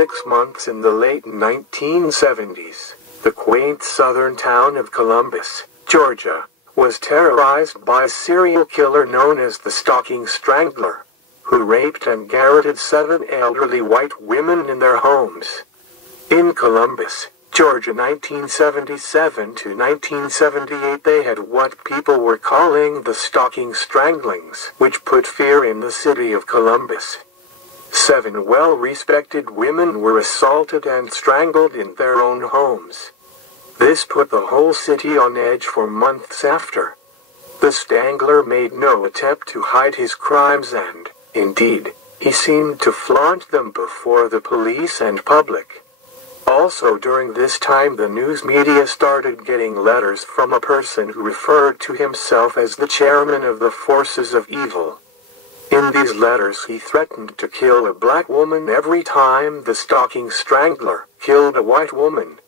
6 months in the late 1970s, the quaint southern town of Columbus, Georgia, was terrorized by a serial killer known as the Stalking Strangler, who raped and garroted 7 elderly white women in their homes. In Columbus, Georgia 1977 to 1978 they had what people were calling the Stalking Stranglings, which put fear in the city of Columbus. 7 well-respected women were assaulted and strangled in their own homes. This put the whole city on edge for months after. The Strangler made no attempt to hide his crimes and, indeed, he seemed to flaunt them before the police and public. Also during this time the news media started getting letters from a person who referred to himself as the chairman of the forces of evil. In these letters he threatened to kill a black woman every time the Stalking Strangler killed a white woman.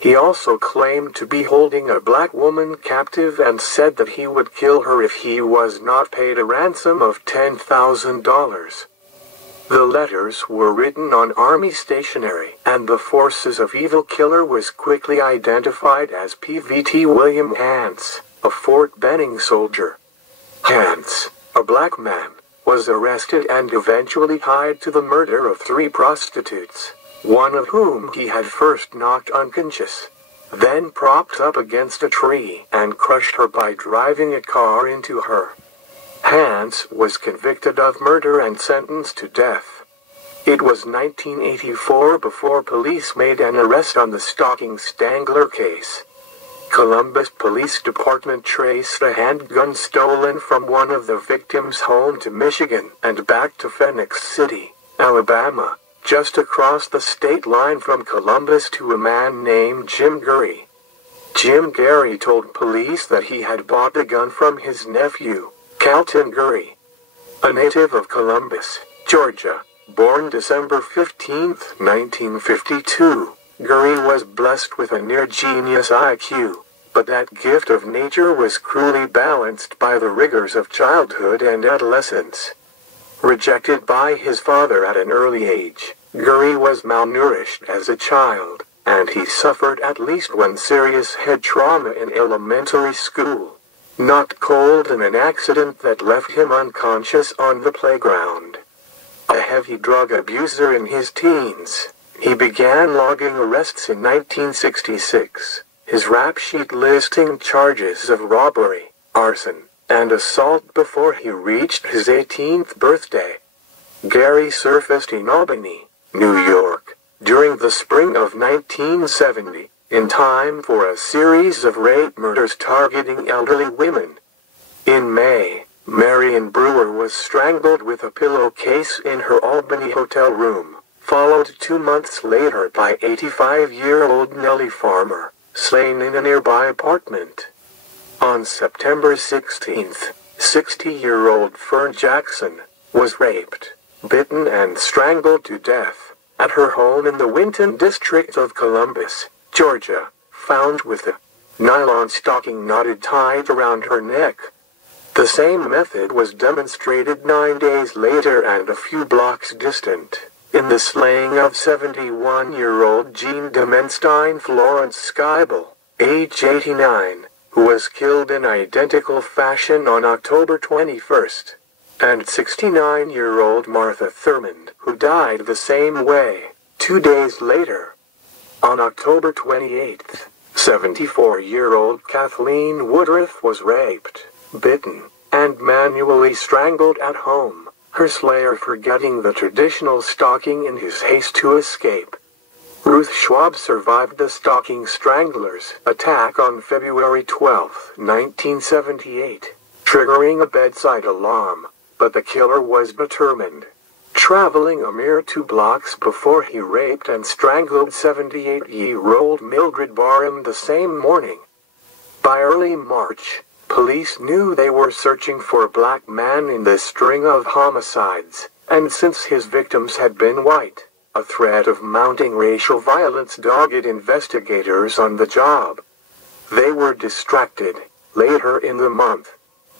He also claimed to be holding a black woman captive and said that he would kill her if he was not paid a ransom of $10,000. The letters were written on army stationery, and the forces of evil killer was quickly identified as PVT William Hance, a Fort Benning soldier. Hance, a black man, was arrested and eventually tied to the murder of 3 prostitutes, one of whom he had first knocked unconscious, then propped up against a tree and crushed her by driving a car into her. Hance was convicted of murder and sentenced to death. It was 1984 before police made an arrest on the Stalking Strangler case. Columbus Police Department traced a handgun stolen from one of the victims home to Michigan and back to Phoenix City, Alabama, just across the state line from Columbus to a man named Jim Gary. Jim Gary told police that he had bought the gun from his nephew, Carlton Gary, a native of Columbus, Georgia, born December 15, 1952. Gary was blessed with a near-genius IQ, but that gift of nature was cruelly balanced by the rigors of childhood and adolescence. Rejected by his father at an early age, Gary was malnourished as a child, and he suffered at least 1 serious head trauma in elementary school. Knocked cold in an accident that left him unconscious on the playground. A heavy drug abuser in his teens, he began logging arrests in 1966, his rap sheet listing charges of robbery, arson, and assault before he reached his 18th birthday. Gary surfaced in Albany, New York, during the spring of 1970. In time for a series of rape murders targeting elderly women. In May, Marion Brewer was strangled with a pillowcase in her Albany hotel room, followed 2 months later by 85-year-old Nellie Farmer, slain in a nearby apartment. On September 16th, 60-year-old Fern Jackson was raped, bitten and strangled to death at her home in the Winton district of Columbus, Georgia, found with a nylon stocking knotted tight around her neck. The same method was demonstrated 9 days later and a few blocks distant, in the slaying of 71-year-old Jean Demenstein Florence Skeibel, age 89, who was killed in identical fashion on October 21st, and 69-year-old Martha Thurmond, who died the same way, 2 days later. On October 28th, 74-year-old Kathleen Woodruff was raped, bitten, and manually strangled at home, her slayer forgetting the traditional stalking in his haste to escape. Ruth Schwab survived the Stalking Stranglers' attack on February 12, 1978, triggering a bedside alarm, but the killer was determined. Traveling a mere 2 blocks before he raped and strangled 78-year-old Mildred Barham the same morning. By early March, police knew they were searching for a black man in this string of homicides, and since his victims had been white, a threat of mounting racial violence dogged investigators on the job. They were distracted. Later in the month,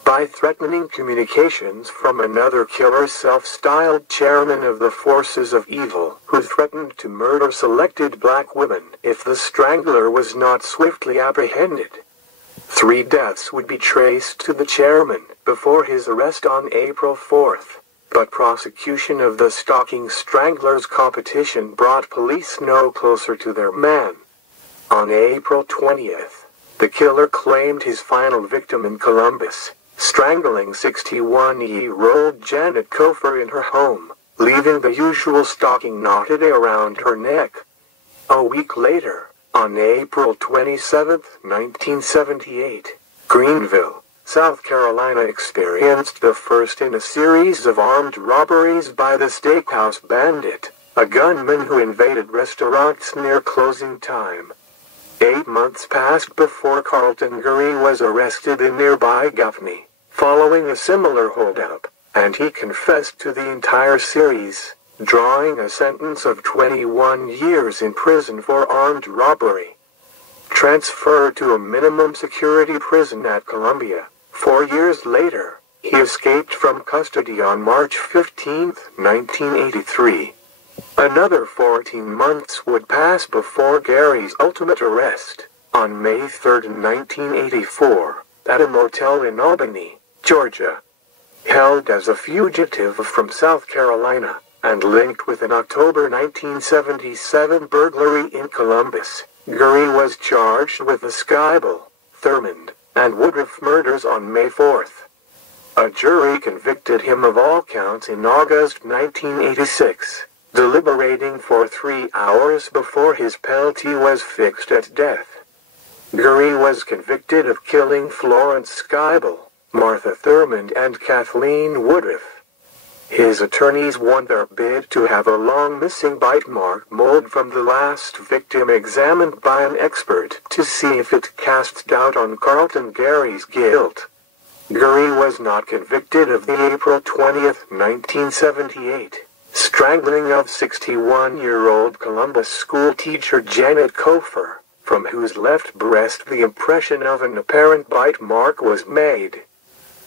by threatening communications from another killer, self-styled chairman of the forces of evil, who threatened to murder selected black women if the strangler was not swiftly apprehended. 3 deaths would be traced to the chairman before his arrest on April 4th, but prosecution of the stalking strangler's competition brought police no closer to their man. On April 20th, the killer claimed his final victim in Columbus, strangling 61-year-old Janet Kofer in her home, leaving the usual stocking knotted around her neck. A week later, on April 27, 1978, Greenville, South Carolina experienced the first in a series of armed robberies by the Steakhouse Bandit, a gunman who invaded restaurants near closing time. 8 months passed before Carlton GARY was arrested in nearby Gaffney, following a similar holdup, and he confessed to the entire series, drawing a sentence of 21 years in prison for armed robbery. Transferred to a minimum security prison at Columbia, 4 years later, he escaped from custody on March 15, 1983. Another 14 months would pass before Gary's ultimate arrest, on May 3, 1984, at a motel in Albany, Georgia. Held as a fugitive from South Carolina, and linked with an October 1977 burglary in Columbus, GARY was charged with the Skybell, Thurmond, and Woodruff murders on May 4th. A jury convicted him of all counts in August 1986. Deliberating for 3 hours before his penalty was fixed at death. GARY was convicted of killing Florence Skybell, Martha Thurmond, and Kathleen Woodruff. His attorneys won their bid to have a long missing bite mark mold from the last victim examined by an expert to see if it casts doubt on Carlton GARY's guilt. GARY was not convicted of the April 20, 1978, strangling of 61-year-old Columbus schoolteacher Janet Kofer, from whose left breast the impression of an apparent bite mark was made.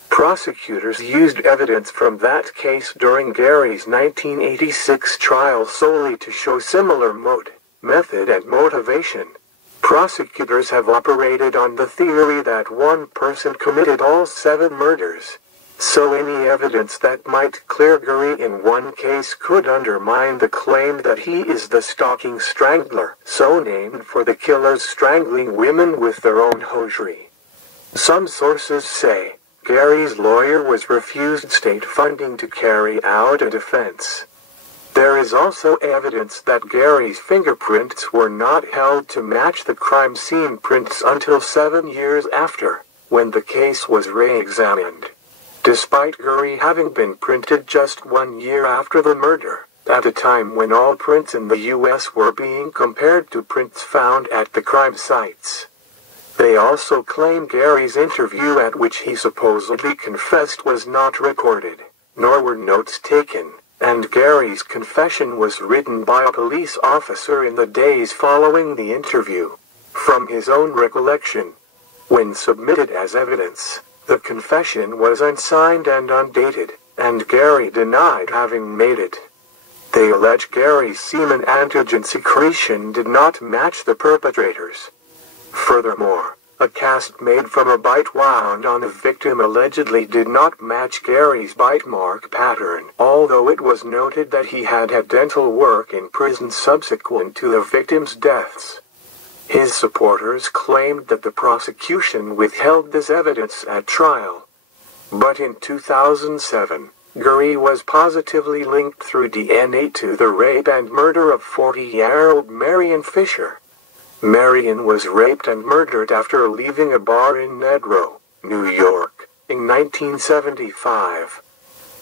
Prosecutors used evidence from that case during GARY's 1986 trial solely to show similar mode, method, and motivation. Prosecutors have operated on the theory that one person committed all 7 murders, so any evidence that might clear GARY in one case could undermine the claim that he is the stalking strangler, so named for the killers strangling women with their own hosiery. Some sources say GARY's lawyer was refused state funding to carry out a defense. There is also evidence that GARY's fingerprints were not held to match the crime scene prints until 7 years after, when the case was re-examined. Despite GARY having been printed just 1 year after the murder, at a time when all prints in the U.S. were being compared to prints found at the crime sites. They also claim GARY's interview at which he supposedly confessed was not recorded, nor were notes taken, and GARY's confession was written by a police officer in the days following the interview, from his own recollection. When submitted as evidence, the confession was unsigned and undated, and GARY denied having made it. They allege GARY's semen antigen secretion did not match the perpetrator's. Furthermore, a cast made from a bite wound on the victim allegedly did not match GARY's bite mark pattern, although it was noted that he had had dental work in prison subsequent to the victim's deaths. His supporters claimed that the prosecution withheld this evidence at trial. But in 2007, GARY was positively linked through DNA to the rape and murder of 40-year-old Marion Fisher. Marion was raped and murdered after leaving a bar in Nedrow, New York, in 1975.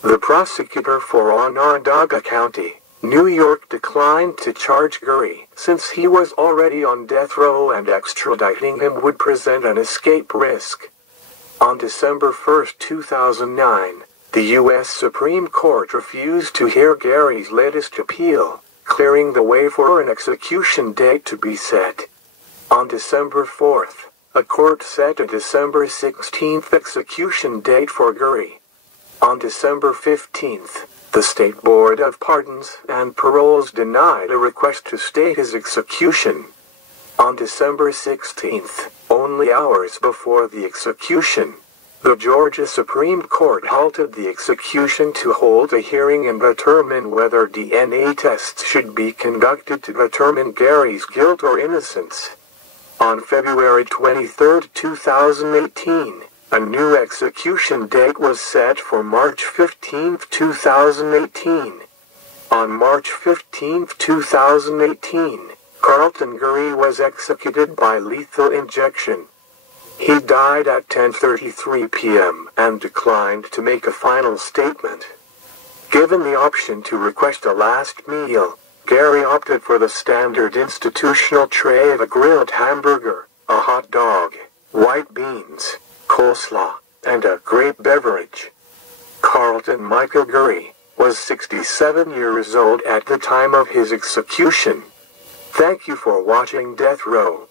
The prosecutor for Onondaga County, New York, declined to charge GARY since he was already on death row and extraditing him would present an escape risk. On December 1, 2009, the U.S. Supreme Court refused to hear GARY's latest appeal, clearing the way for an execution date to be set. On December 4, A court set a December 16th execution date for GARY. On December 15th, the State Board of Pardons and Paroles denied a request to stay his execution. On December 16th, only hours before the execution, the Georgia Supreme Court halted the execution to hold a hearing and determine whether DNA tests should be conducted to determine GARY's guilt or innocence. On February 23, 2018, a new execution date was set for March 15, 2018. On March 15, 2018, Carlton GARY was executed by lethal injection. He died at 10:33 p.m. and declined to make a final statement. Given the option to request a last meal, GARY opted for the standard institutional tray of a grilled hamburger, a hot dog, white beans, coleslaw, and a grape beverage. Carlton Michael GARY was 67 years old at the time of his execution. Thank you for watching Death Row.